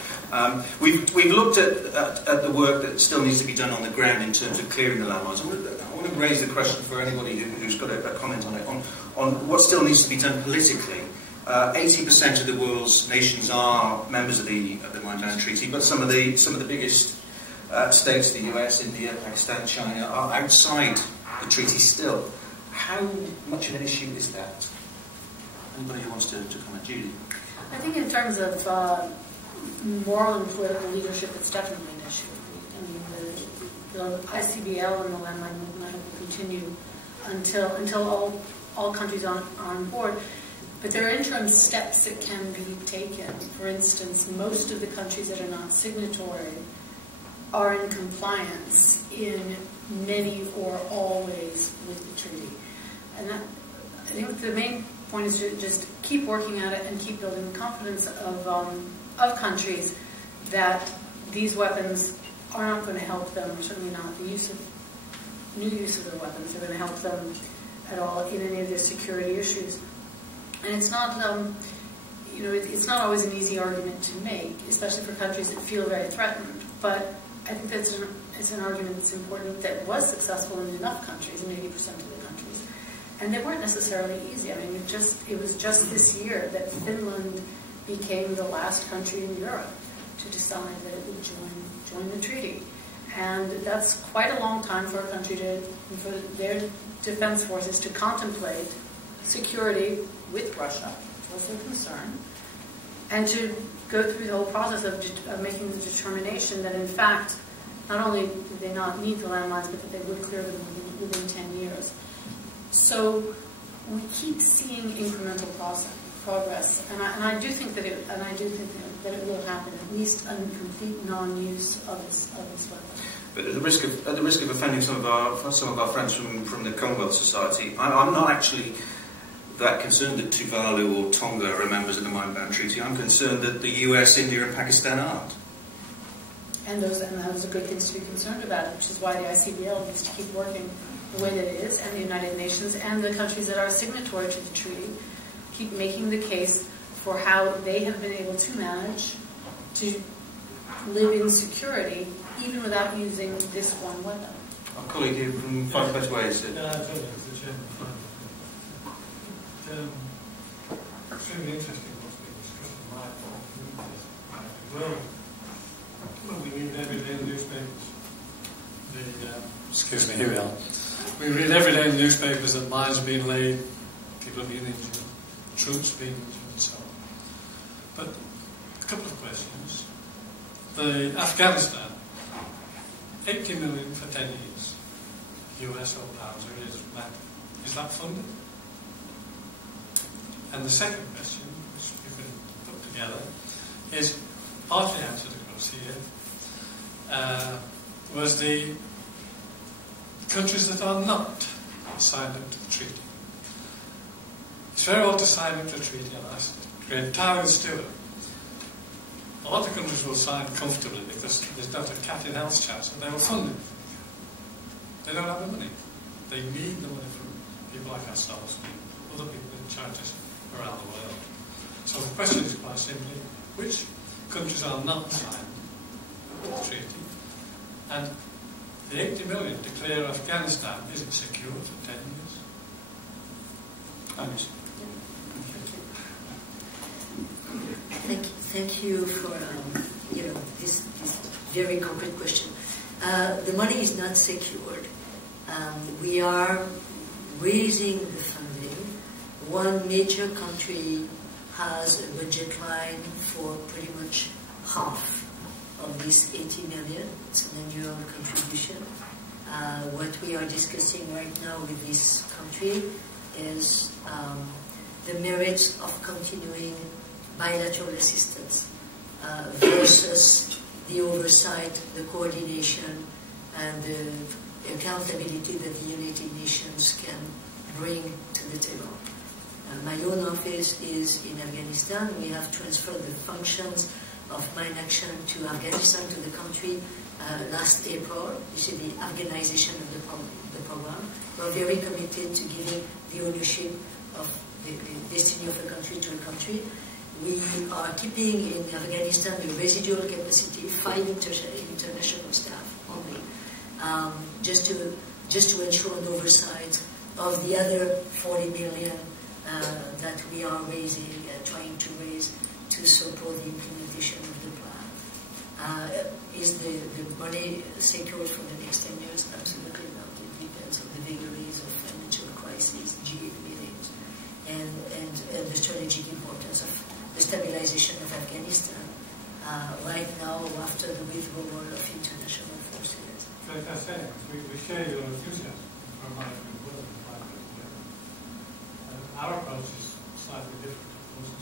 We've looked at the work that still needs to be done on the ground in terms of clearing the landmines. I want to raise the question for anybody who's got a comment on it, on what still needs to be done politically. 80% of the world's nations are members of the Mine Land Treaty, but some of the biggest states, the US, India, Pakistan, China, are outside the treaty still. How much of an issue is that? Anybody who wants to comment? Judy? I think in terms of moral and political leadership, it's definitely an issue. I mean, the ICBL and the landmine movement will continue until all countries are on board. But there are interim steps that can be taken. For instance, most of the countries that are not signatory are in compliance in many or all ways with the treaty. And I think the main point is to just keep working at it and keep building the confidence of countries that these weapons are not going to help them, or certainly not the new use of their weapons are going to help them at all in any of their security issues. And it's not, it's not always an easy argument to make, especially for countries that feel very threatened. But I think it's an argument that's important, that was successful in enough countries, in 80% of the countries, and they weren't necessarily easy. I mean, it was just this year that Finland became the last country in Europe to decide that it would join the treaty. And that's quite a long time for a country for their defense forces to contemplate security with Russia, which was a concern, and to go through the whole process of making the determination that, in fact, not only did they not need the landmines, but that they would clear them within 10 years. So we keep seeing incremental progress, and I do think that it will happen, at least a complete non-use of this weapon. But at the risk of offending some of our friends from the Commonwealth Society, I'm not actually that concerned that Tuvalu or Tonga are members of the Mine Ban Treaty. I'm concerned that the US, India, and Pakistan aren't. And those are good things to be concerned about, which is why the ICBL needs to keep working the way that it is, and the United Nations and the countries that are signatory to the treaty keep making the case for how they have been able to manage to live in security even without using this one weapon. Our colleague here from Fight Better Ways. Extremely interesting what's been discussed in my communities. Well, we read every day in the newspapers. Excuse me, here we are. We read every day in the newspapers that mines are being laid, people are being injured, troops are being injured, and so on. But a couple of questions. The Afghanistan, 80 million for 10 years. US or pounds, or it is that funded? And the second question, which you can put together, is partly answered across here, was the countries that are not signed up to the treaty. It's very well to sign up to the treaty, and I agree entirely with Stuart. A lot of countries will sign comfortably because there's not a cat in hell's chance, and they will fund it. They don't have the money. They need the money from people like ourselves and other people in charities around the world. So the question is quite simply, which countries are not signed to the treaty? And the 80 million to clear Afghanistan, is it secure for 10 years? Thank you for this very concrete question. The money is not secured. We are raising the funding. One major country has a budget line for pretty much half of this 80 million. It's an annual contribution. What we are discussing right now with this country is the merits of continuing bilateral assistance versus the oversight, the coordination, and the accountability that the United Nations can bring to the table. My own office is in Afghanistan. We have transferred the functions of mine action to Afghanistan, to the country, last April. This is the Afghanization of the program. We're very committed to giving the ownership of the destiny of a country to a country. We are keeping in Afghanistan the residual capacity, 5 international staff only, just to ensure an oversight of the other 40 million that we are raising, trying to raise to support the implementation of the plan. Is the money secured for the next 10 years? Absolutely not. It depends on the vagaries of financial crisis, G8 meetings, and the strategic importance of the stabilization of Afghanistan right now after the withdrawal of international forces. Like I said, we share your enthusiasm for monitoring the world. Our approach is slightly different, of course.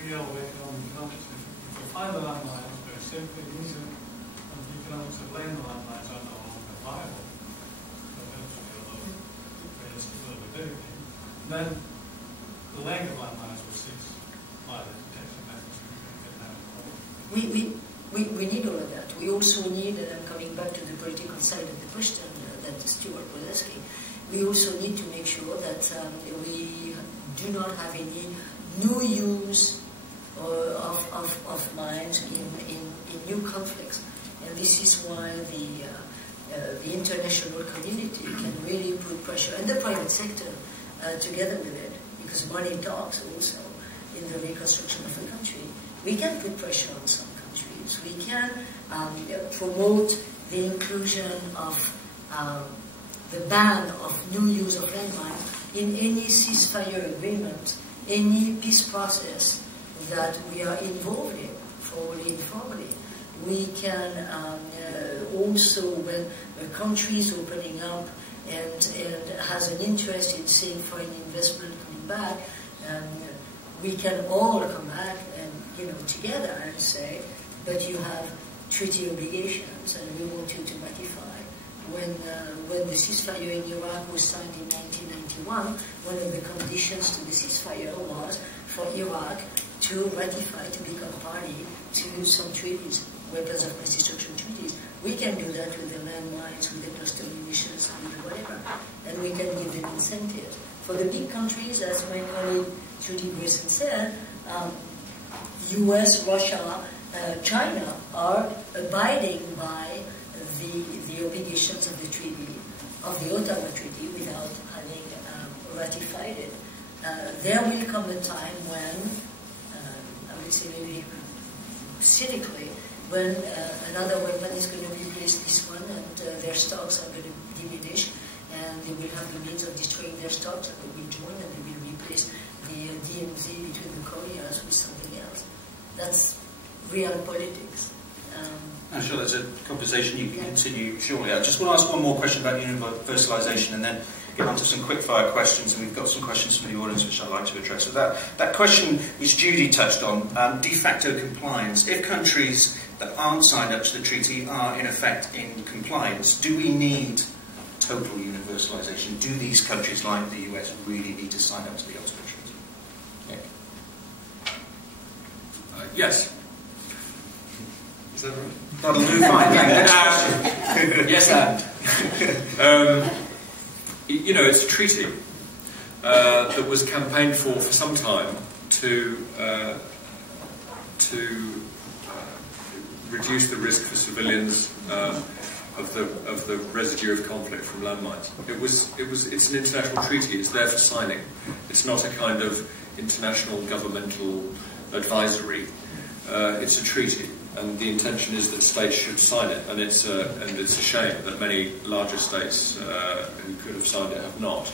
We are working on economics. If you find the landmines very simply, easily, and the economics of laying the landmines are no longer viable, although realistically we're doing it, then the laying of landmines will cease by the detection methods we need all of that. We also need, and I'm coming back to the political side of the question that Stuart was asking, we also need to make sure that we do not have any new use of mines in new conflicts. And this is why the international community can really put pressure, and the private sector together with it, because money talks also in the reconstruction of the country. We can put pressure on some countries. We can promote the inclusion of the ban of new use of landmines in any ceasefire agreement, any peace process that we are involved in, formally, informally. We can also, when a country is opening up and has an interest in seeing foreign investment coming back, we can all come back and, together and say, but you have treaty obligations and we want you to ratify. When the ceasefire in Iraq was signed in 1991, one of the conditions to the ceasefire was for Iraq to ratify, to become party to some treaties, weapons of mass destruction treaties. We can do that with the landmines, with the cluster munitions, with whatever, and we can give them incentives. For the big countries, as my colleague Judy Grayson said, US, Russia, China are abiding by the obligations of the treaty, of the Ottawa Treaty, without having ratified it. There will come a time when, I would say maybe cynically, when another weapon is going to replace this one, and their stocks are going to diminish, and they will have the means of destroying their stocks, and they will join, and they will replace the DMZ between the Koreas with something else. That's real politics. I'm sure there's a conversation you can continue shortly. I just want to ask one more question about universalisation and then get on to some quick-fire questions, and we've got some questions from the audience which I'd like to address. So that question which Judy touched on, de facto compliance. If countries that aren't signed up to the treaty are in effect in compliance, do we need total universalisation? Do these countries like the US really need to sign up to the Ottawa Treaty? Yes. Is that right? That'll do fine. Yes, and it's a treaty that was campaigned for some time to reduce the risk for civilians of the residue of conflict from landmines. It's an international treaty. It's there for signing. It's not a kind of international governmental advisory. It's a treaty. And the intention is that states should sign it, and it's a shame that many larger states who could have signed it have not.